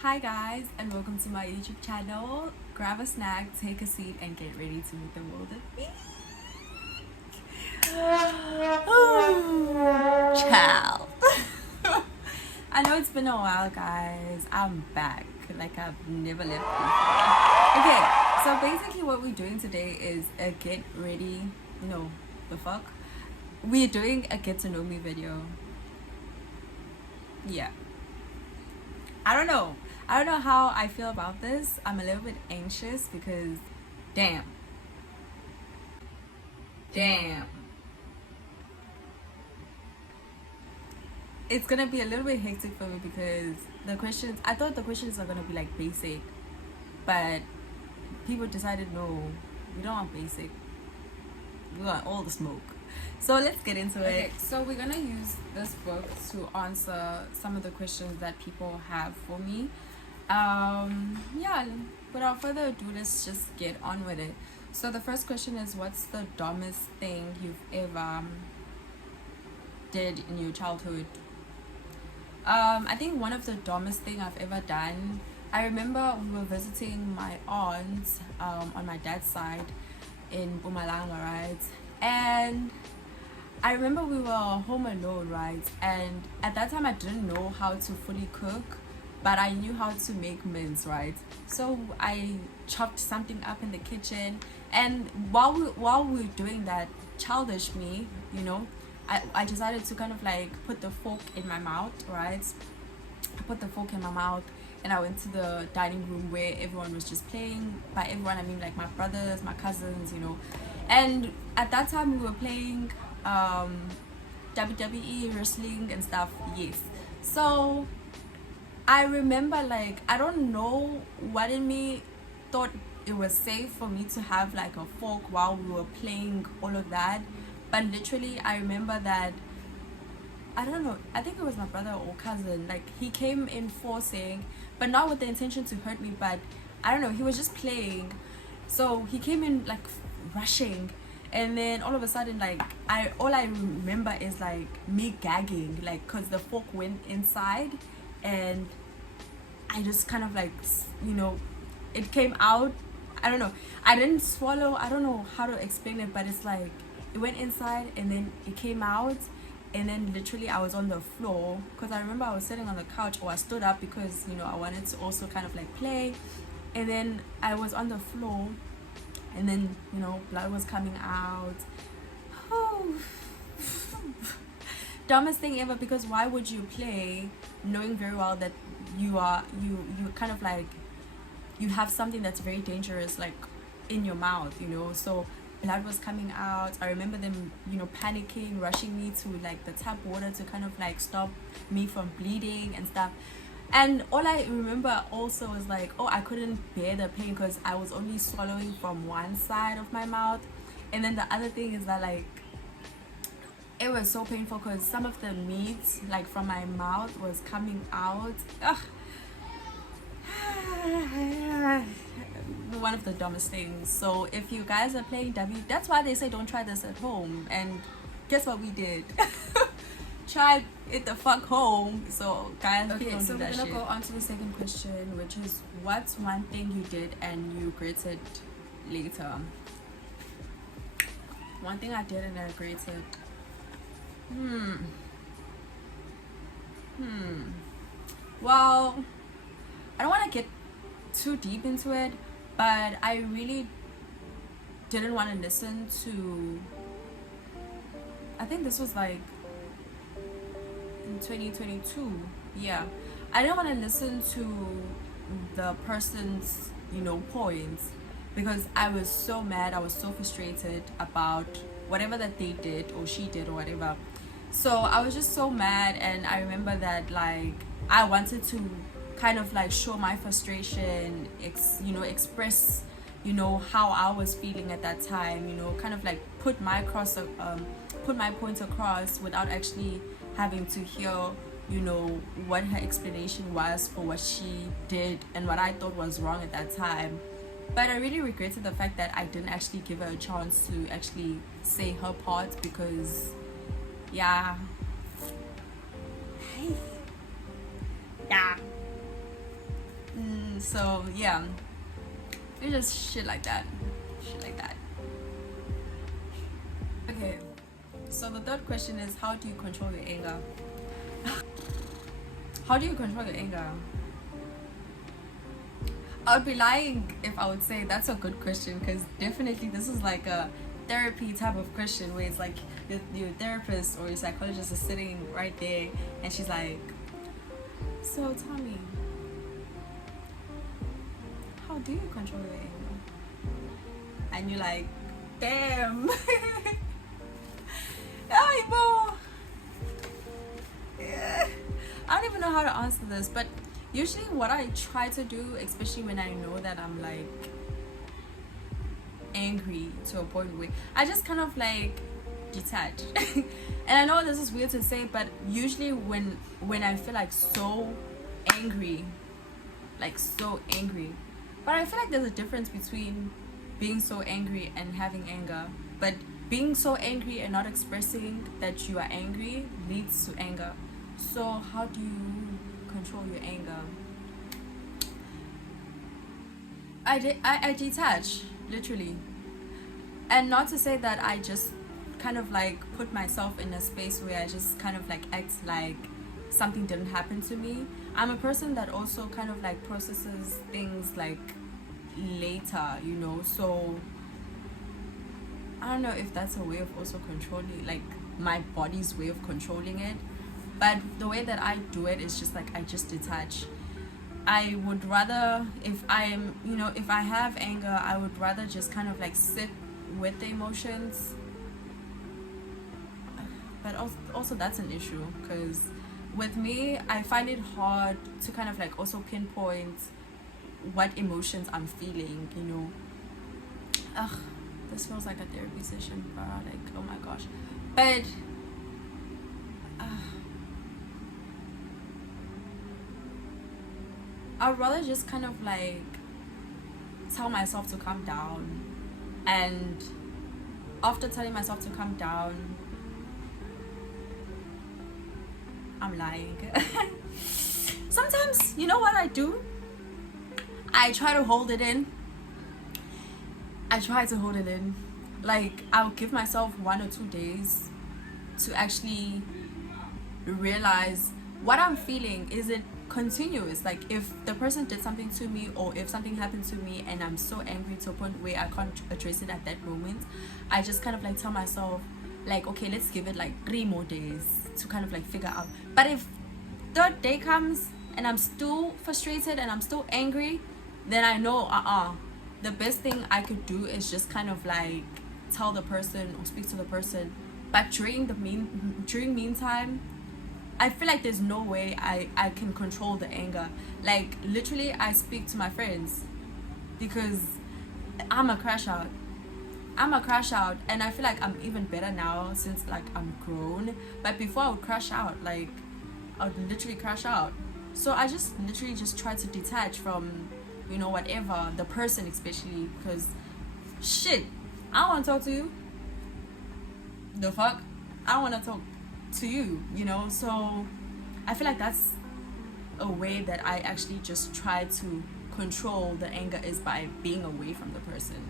Hi guys, and welcome to my YouTube channel. Grab a snack, take a seat, and get ready to meet the world of me. Child. I know it's been a while, guys. I'm back like I've never left before. Okay, so basically what we're doing today is a get ready. No, the fuck? We're doing a get to know me video. Yeah. I don't know how I feel about this. I'm a little bit anxious because damn it's gonna be a little bit hectic for me because I thought the questions are gonna be like basic, but people decided no, we don't want basic, we want all the smoke. So let's get into it. Okay, so we're gonna use this book to answer some of the questions that people have for me. Yeah, without further ado, let's just get on with it. So the first question is, what's the dumbest thing you've ever did in your childhood? I think one of the dumbest thing I've ever done, I remember we were visiting my aunts on my dad's side in Mpumalanga, right? And I remember we were home alone, right? And at that time I didn't know how to fully cook, but I knew how to make mince, right? So I chopped something up in the kitchen, and while we were doing that, childish me, you know, I decided to kind of like put the fork in my mouth, right? I put the fork in my mouth and I went to the dining room where everyone was just playing. By everyone I mean like my brothers, my cousins, you know. And at that time we were playing WWE, wrestling and stuff, yes. So I remember, like, I don't know what in me thought it was safe for me to have like a fork while we were playing all of that, but literally I remember that, I don't know, I think it was my brother or cousin, like he came in forcing, but not with the intention to hurt me, but I don't know, he was just playing. So he came in like rushing, and then all of a sudden, like, all I remember is like me gagging, like, cause the fork went inside and I just kind of like, you know, it came out. I don't know, I didn't swallow, I don't know how to explain it, but it's like it went inside and then it came out, and then literally I was on the floor, because I remember I was sitting on the couch, or I stood up because, you know, I wanted to also kind of like play, and then I was on the floor, and then, you know, blood was coming out. Oh. Dumbest thing ever, because why would you play knowing very well that you kind of like, you have something that's very dangerous like in your mouth, you know? So blood was coming out. I remember them, you know, panicking, rushing me to like the tap water to kind of like stop me from bleeding and stuff. And all I remember also was like, oh, I couldn't bear the pain because I was only swallowing from one side of my mouth. And then the other thing is that, like, it was so painful because some of the meat, like, from my mouth was coming out. Ugh. One of the dumbest things. So if you guys are playing that's why they say don't try this at home. And guess what we did? Try it the fuck home. So guys, okay, so we're gonna go on to the second question, which is, what's one thing you did and you regretted later? One thing I did and I regretted. Well, I don't want to get too deep into it, but I really didn't want to listen to, I think this was like in 2022, yeah, I didn't want to listen to the person's, you know, points, because I was so mad, I was so frustrated about whatever that they did or she did or whatever. So I was just so mad, and I remember that, like, I wanted to kind of like show my frustration, you know, express, you know, how I was feeling at that time, you know, kind of like put my point across without actually having to hear, you know, what her explanation was for what she did and what I thought was wrong at that time. But I really regretted the fact that I didn't actually give her a chance to actually say her part, because yeah, Yeah. So yeah, it's just shit like that. Shit like that. Okay. So the third question is, how do you control your anger? How do you control your anger? I would be lying if I would say that's a good question, because definitely this is like a therapy type of question where it's like your therapist or your psychologist is sitting right there and she's like, so tell me, how do you control your anger? And you're like, damn. Ay, bro. Yeah. I don't even know how to answer this, but usually what I try to do, especially when I know that I'm like angry to a point where I just kind of like detach. And I know this is weird to say, but usually when I feel like so angry, but I feel like there's a difference between being so angry and having anger. But being so angry and not expressing that you are angry leads to anger. So how do you control your anger? I detach, literally. And not to say that I just kind of like put myself in a space where I just kind of like act like something didn't happen to me. I'm a person that also kind of like processes things like later, you know. So I don't know if that's a way of also controlling, like my body's way of controlling it. But the way that I do it is just like I just detach. I would rather, if I have anger, I would rather just kind of like sit with the emotions. But also that's an issue, because with me, I find it hard to kind of like also pinpoint what emotions I'm feeling, you know. Ugh, this feels like a therapy session, bro. Like, oh my gosh. But I'd rather just kind of like tell myself to calm down, and after telling myself to calm down, I'm lying. Sometimes, you know what I do? I try to hold it in. Like, I'll give myself 1 or 2 days to actually realize what I'm feeling. Is it continuous? Like, if the person did something to me, or if something happened to me and I'm so angry to a point where I can't address it at that moment, I just kind of like tell myself, like, okay, let's give it like 3 more days to kind of like figure out. But if third day comes and I'm still frustrated and I'm still angry, then I know the best thing I could do is just kind of like tell the person or speak to the person. But during meantime, I feel like there's no way I can control the anger. Like, literally, I speak to my friends because I'm a crash out. And I feel like I'm even better now since like I'm grown. But before, I would crash out. Like, I would literally crash out. So I just literally just try to detach from, you know, whatever, the person especially, because shit, I don't want to talk to you. The fuck? I want to talk to you, you know. So I feel like that's a way that I actually just try to control the anger, is by being away from the person.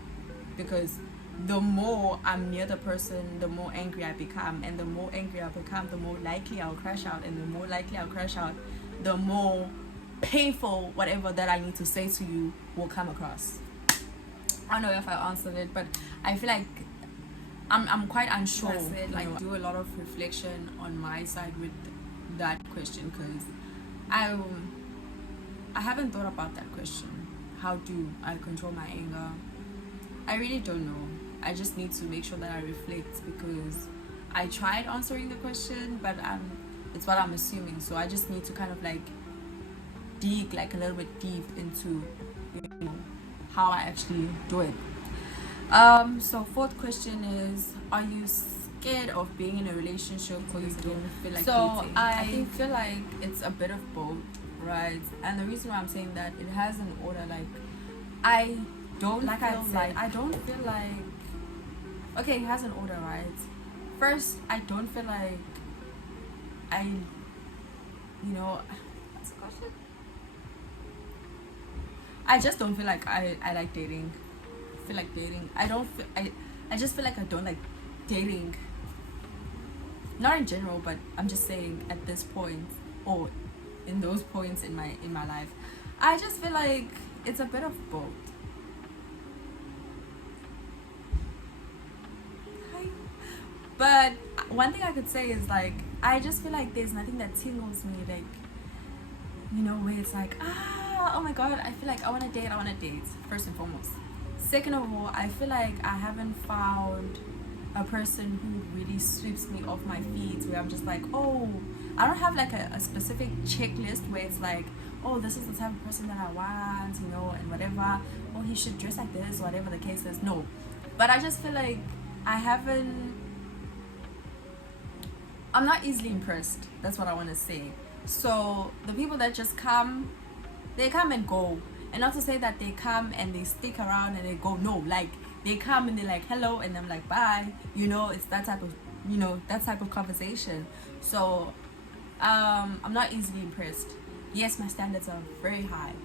Because the more I'm near the person, the more angry I become, and the more angry I become, the more likely I'll crash out, and the more likely I'll crash out, the more painful whatever that I need to say to you will come across. I don't know if I answered it, but I feel like I'm quite unsure. That's it. Like, do a lot of reflection on my side with that question, because I haven't thought about that question. How do I control my anger? I really don't know. I just need to make sure that I reflect, because I tried answering the question, but it's what I'm assuming. So I just need to kind of like dig like a little bit deep into, you know, how I actually do it. So fourth question is, are you scared of being in a relationship, or you don't feel like dating? I feel like it's a bit of both, right? And the reason why I'm saying that, it has an order. Like, I don't feel like, okay, it has an order, right? First, I don't feel like I, you know, what's the question? I just don't feel like I like dating. Feel like dating. I just feel like I don't like dating. Not in general, but I'm just saying at this point, or in those points in my life, I just feel like it's a bit of both. But one thing I could say is like I just feel like there's nothing that tingles me, like, you know, where it's like, oh my god, I feel like I want to date first and foremost. Second of all, I feel like I haven't found a person who really sweeps me off my feet, where I'm just like, oh, I don't have like a specific checklist where it's like, oh, this is the type of person that I want, you know, and whatever, oh, he should dress like this, whatever the case is. No, but I just feel like I'm not easily impressed. That's what I want to say. So the people that just come, they come and go. And not to say that they come and they stick around and they go. No, like they come and they're like hello and I'm like bye. You know, it's that type of, you know, that type of conversation. So I'm not easily impressed. Yes, my standards are very high.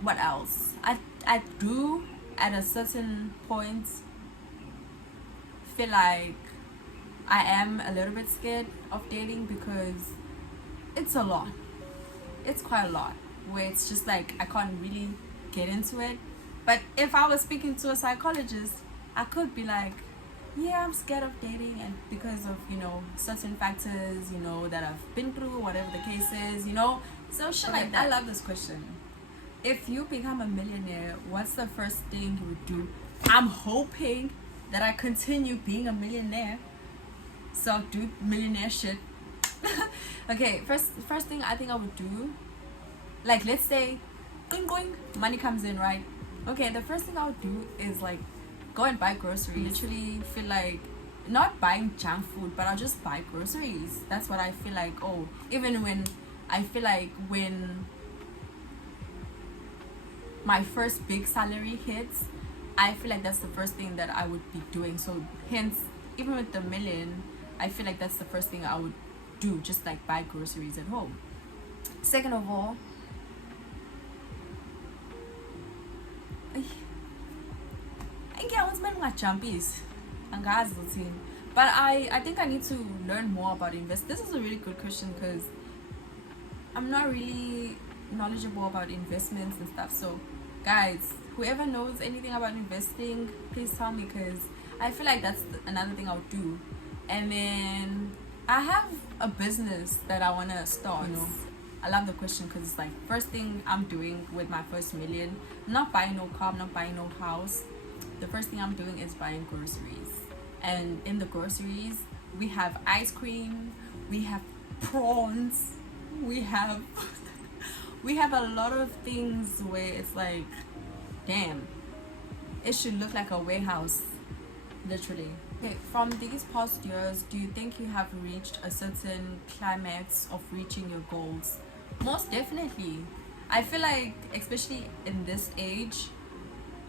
What else? I do at a certain point feel like I am a little bit scared of dating because it's a lot. It's quite a lot where it's just like I can't really get into it. But if I was speaking to a psychologist, I could be like, yeah, I'm scared of dating, and because of, you know, certain factors, you know, that I've been through, whatever the case is, you know. So shit like that. I love this question. If you become a millionaire, what's the first thing you would do? I'm hoping that I continue being a millionaire, so I'll do millionaire shit. Okay, first thing I think I would do, like, let's say going money comes in, right? Okay, the first thing I would do is like go and buy groceries. Literally feel like not buying junk food, but I'll just buy groceries. That's what I feel like. Oh, even when I feel like when my first big salary hits, I feel like that's the first thing that I would be doing. So hence, even with the million, I feel like that's the first thing I would do, just like buy groceries at home. Second of all, but I think I need to learn more about invest. This is a really good question because I'm not really knowledgeable about investments and stuff. So guys, whoever knows anything about investing, please tell me, because I feel like that's another thing I would do. And then I have a business that I want to start, you know. I love the question because it's like first thing I'm doing with my first million. I'm not buying no car, I'm not buying no house. The first thing I'm doing is buying groceries. And in the groceries, we have ice cream, we have prawns, we have we have a lot of things where it's like, damn, it should look like a warehouse, literally. Okay, from these past years, do you think you have reached a certain climax of reaching your goals? Most definitely. I feel like, especially in this age,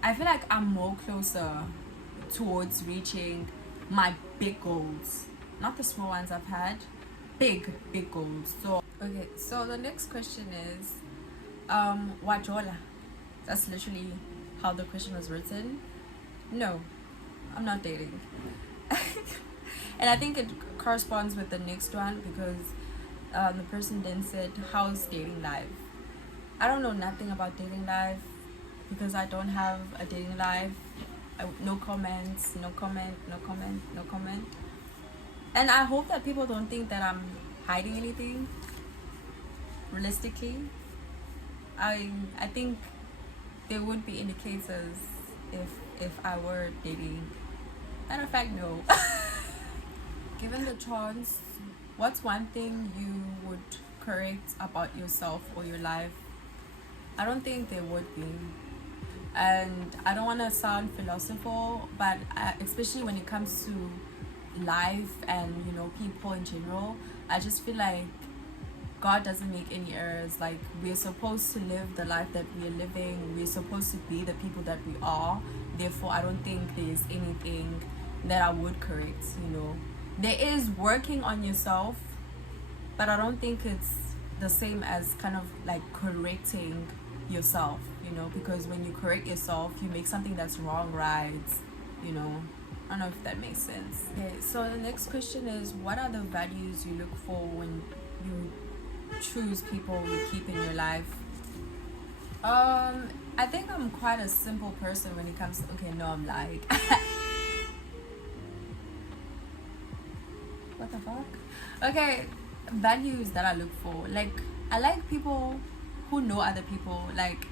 I feel like I'm more closer towards reaching my big goals, not the small ones I've had, big goals. So okay, so the next question is wajola. That's literally how the question was written. No, I'm not dating. And I think it corresponds with the next one because the person then said, how's dating life? I don't know nothing about dating life because I don't have a dating life. No comments, no comment. And I hope that people don't think that I'm hiding anything. Realistically, I think there would be indicators if I were dating. Matter of fact, no. Given the chance, what's one thing you would correct about yourself or your life? I don't think there would be. And I don't want to sound philosophical, but especially when it comes to life and, you know, people in general, I just feel like God doesn't make any errors. Like, we're supposed to live the life that we are living. We're supposed to be the people that we are. Therefore, I don't think there's anything that I would correct, you know. there is working on yourself, but I don't think it's the same as kind of like correcting yourself, you know, because when you correct yourself, you make something that's wrong right, you know. I don't know if that makes sense. Okay, so the next question is, what are the values you look for when you choose people you keep in your life? I think I'm quite a simple person when it comes to, okay, no, I'm like what the fuck? Okay, values that I look for. Like, I like people who know other people, like,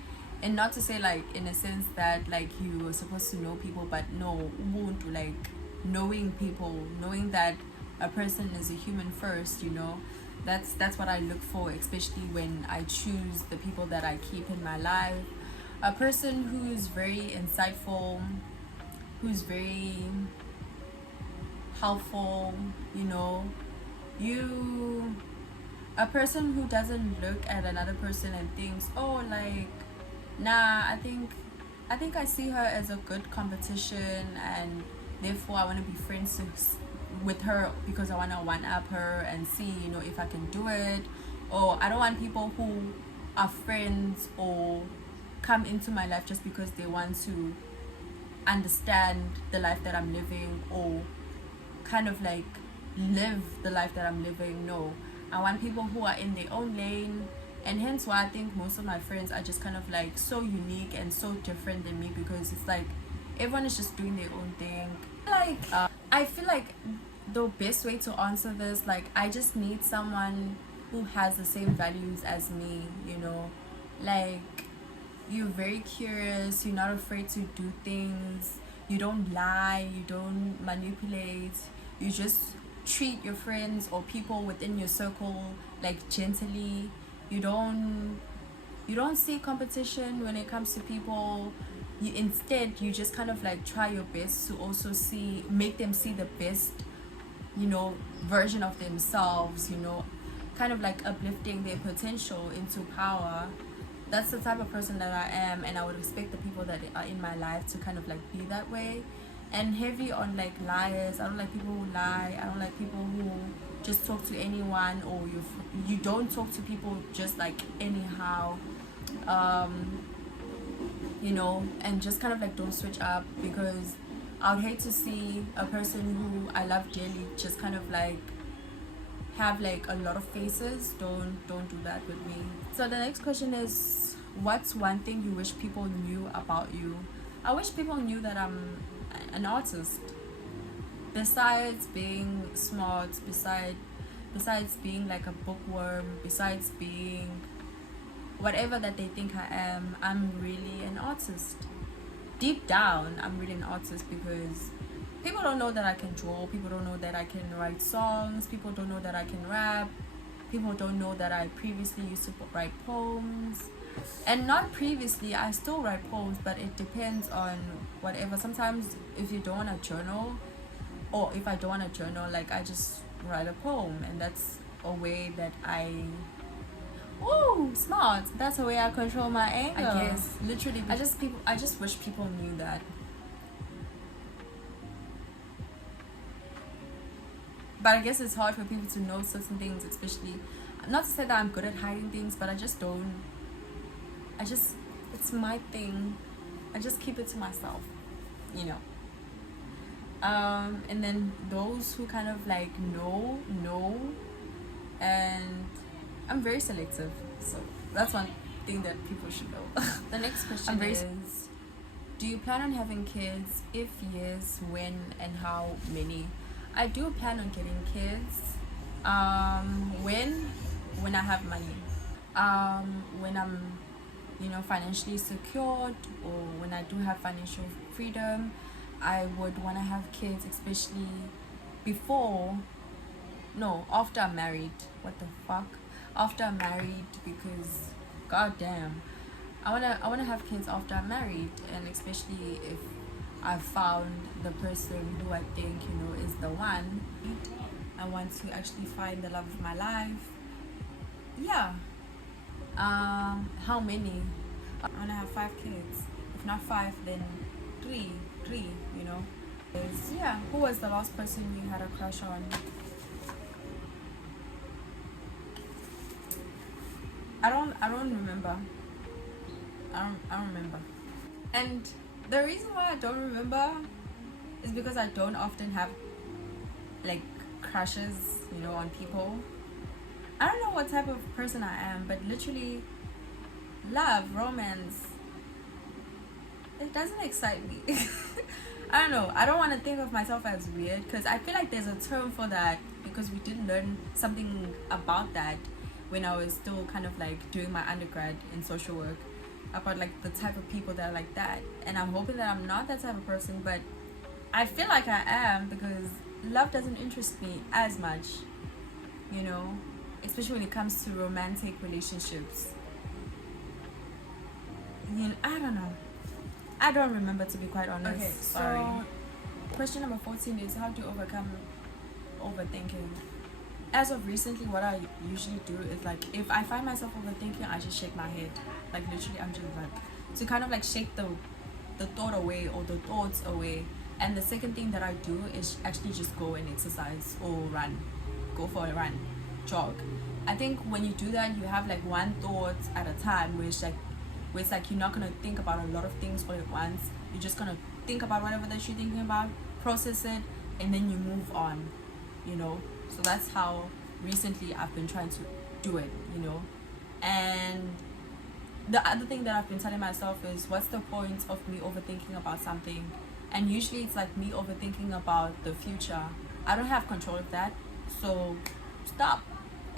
and not to say like in a sense that like you are supposed to know people, but no, won't like knowing people, knowing that a person is a human first, you know. That's what I look for, especially when I choose the people that I keep in my life. A person who's very insightful, who's very helpful, you know. You A person who doesn't look at another person and thinks, oh, like, nah, I think I see her as a good competition, and therefore I want to be friends with her because I want to one up her and see, you know, if I can do it. Or I don't want people who are friends or come into my life just because they want to understand the life that I'm living, or kind of like live the life that I'm living. No, I want people who are in their own lane, and hence why I think most of my friends are just kind of like so unique and so different than me, because it's like everyone is just doing their own thing. Like I feel like the best way to answer this, like, I just need someone who has the same values as me, you know. Like, you're very curious, you're not afraid to do things, you don't lie, you don't manipulate, you just treat your friends or people within your circle like gently. You don't see competition when it comes to people. You just kind of like try your best to also make them see the best, you know, version of themselves, you know, kind of like uplifting their potential into power. That's the type of person that I am, and I would expect the people that are in my life to kind of like be that way. And heavy on like liars. I don't like people who lie. I don't like people who just talk to anyone, or you don't talk to people just like anyhow, you know, and just kind of like don't switch up, because I would hate to see a person who I love dearly just kind of like have like a lot of faces. Don't do that with me. So the next question is, what's one thing you wish people knew about you? I wish people knew that I'm an artist. Besides being smart, besides being like a bookworm, besides being whatever that they think I am, I'm really an artist. Deep down, I'm really an artist, because people don't know that I can draw, people don't know that I can write songs, people don't know that I can rap, people don't know that I previously used to write poems. And not previously, I still write poems, but it depends on whatever. Sometimes if you don't want to journal, or if I don't want to journal, like, I just write a poem, and that's a way that smart. That's a way I control my anger, I guess. Literally, I just wish people knew that. But I guess it's hard for people to know certain things, especially, not to say that I'm good at hiding things, but it's my thing. I just keep it to myself, you know. And then those who kind of like know, and I'm very selective, so that's one thing that people should know. The next question is, do you plan on having kids? If yes, when and how many? I do plan on getting kids. When I have money. When I'm, you know, financially secured, or when I do have financial freedom, I would want to have kids, especially after I'm married. What the fuck? After I'm married, because goddamn, I wanna have kids after I'm married, and especially if I found the person who I think, you know, is the one. I want to actually find the love of my life. Yeah. How many? I wanna have 5 kids. If not 5, then three, you know. Yeah, who was the last person you had a crush on? I don't remember. I don't remember. And the reason why I don't remember is because I don't often have like crushes, on people. I don't know what type of person I am, but literally love, romance, it doesn't excite me. I don't know. I don't want to think of myself as weird because I feel like there's a term for that because we did learn something about that when I was still kind of like doing my undergrad in social work about like the type of people that are like that. And I'm hoping that I'm not that type of person, but I feel like I am because love doesn't interest me as much, especially when it comes to romantic relationships. I don't know. I don't remember, to be quite honest. Okay, sorry. So question number 14 is how to overcome overthinking. As of recently, what I usually do is like if I find myself overthinking, I just shake my head. Like literally, I'm just like to kind of like shake the thought away or the thoughts away. And the second thing that I do is actually just go and exercise or run, go for a run, jog. I think when you do that, you have like one thought at a time, where it's like you're not gonna think about a lot of things all at once. You're just gonna think about whatever that you're thinking about, process it, and then you move on. So that's how recently I've been trying to do it. And the other thing that I've been telling myself is, what's the point of me overthinking about something? And usually it's like me overthinking about the future. I don't have control of that, so stop.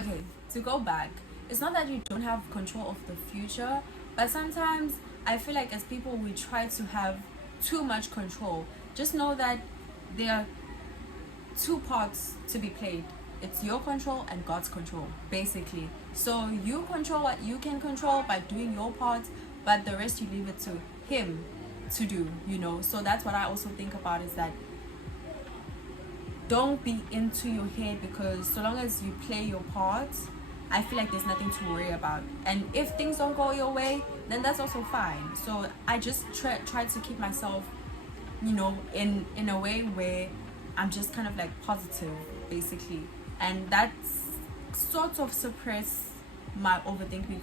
Okay, to go back, it's not that you don't have control of the future, but sometimes I feel like as people we try to have too much control. Just know that there are two parts to be played. It's your control and God's control, basically. So you control what you can control by doing your part, but the rest you leave it to Him to do, So that's what I also think about, is that don't be into your head, because so long as you play your part, I feel like there's nothing to worry about. And if things don't go your way, then that's also fine. So I just try to keep myself, in a way where I'm just kind of like positive, basically. And that's sort of suppress my overthinking,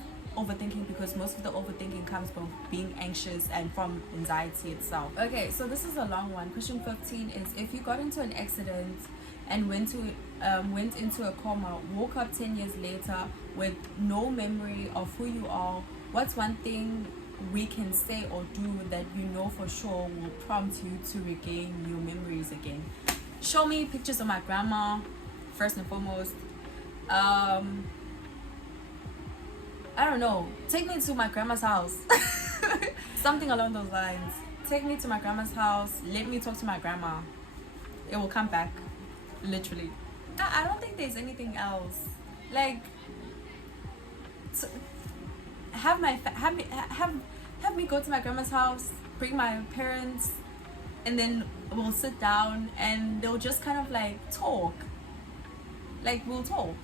because most of the overthinking comes from being anxious and from anxiety itself. Okay, so this is a long one. Question 15 is, if you got into an accident and went into a coma, woke up 10 years later with no memory of who you are, what's one thing we can say or do that for sure will prompt you to regain your memories again? Show me pictures of my grandma, first and foremost. I don't know. Take me to my grandma's house. Something along those lines. Take me to my grandma's house. Let me talk to my grandma. It will come back. Literally. I don't think there's anything else. Like, have me go to my grandma's house, bring my parents, and then we'll sit down and they'll just kind of like talk. Like, we'll talk.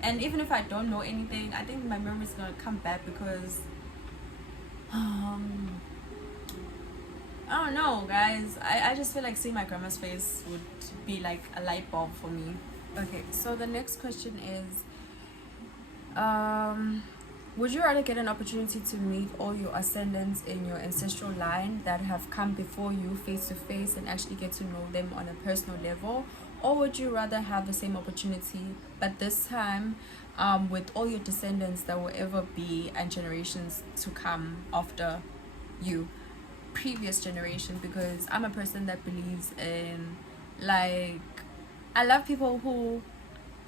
And even if I don't know anything, I think my memory's gonna come back, because I don't know, guys. I just feel like seeing my grandma's face would be like a light bulb for me. Okay, so the next question is, would you rather get an opportunity to meet all your ascendants in your ancestral line that have come before you face to face and actually get to know them on a personal level? Or would you rather have the same opportunity, but this time with all your descendants that will ever be and generations to come after you, previous generation? Because I'm a person that believes in, like, I love people who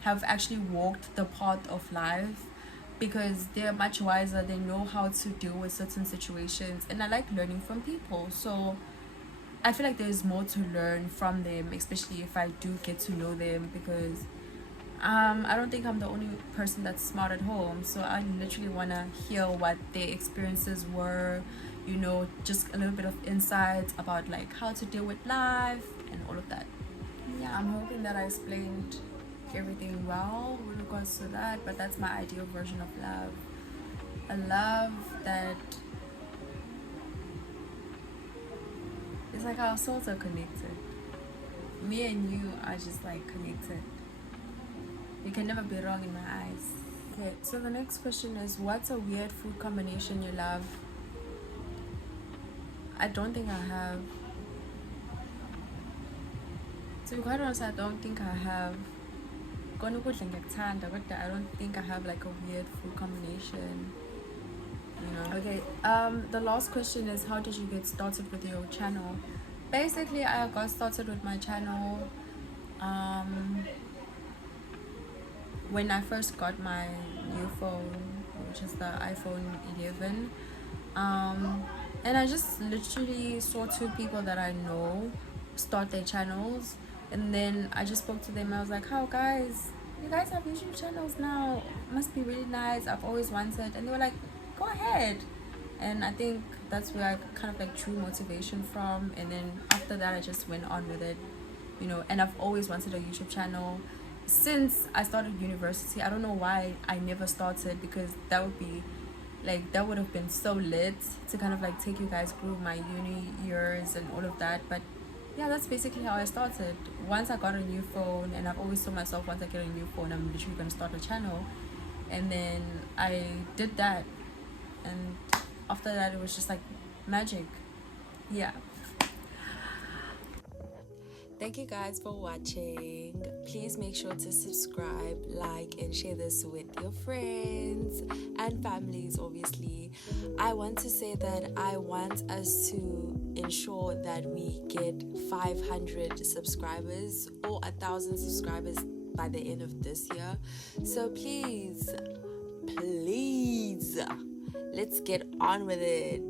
have actually walked the path of life, because they're much wiser, they know how to deal with certain situations, and I like learning from people. So I feel like there's more to learn from them, especially if I do get to know them, because I don't think I'm the only person that's smart at home. So I literally want to hear what their experiences were, just a little bit of insight about like how to deal with life and all of that. Yeah, I'm hoping that I explained everything well with regards to that, but that's my ideal version of love. A love that It's like our souls are connected. Me and you are just like connected. You can never be wrong in my eyes. Okay, so the next question is, what's a weird food combination you love? I don't think I have. To be quite honest, I don't think I have. I don't think I have like a weird food combination. Okay, the last question is, how did you get started with your channel? Basically, I got started with my channel when I first got my new phone, which is the iPhone 11. And I just literally saw two people that I know start their channels, and then I just spoke to them. I was like, "How guys, you guys have YouTube channels now, must be really nice, I've always wanted." And they were like, "Go ahead." And I think that's where I kind of like drew motivation from, and then after that I just went on with it, and I've always wanted a YouTube channel since I started university. I don't know why I never started, because that would have been so lit to kind of like take you guys through my uni years and all of that. But yeah, that's basically how I started. Once I got a new phone, and I've always told myself, once I get a new phone, I'm literally going to start a channel. And then I did that, and after that it was just like magic. Yeah. Thank you guys for watching. Please make sure to subscribe, like, and share this with your friends and families, obviously. I want to say that I want us to ensure that we get 500 subscribers or 1,000 subscribers by the end of this year. So please, let's get on with it.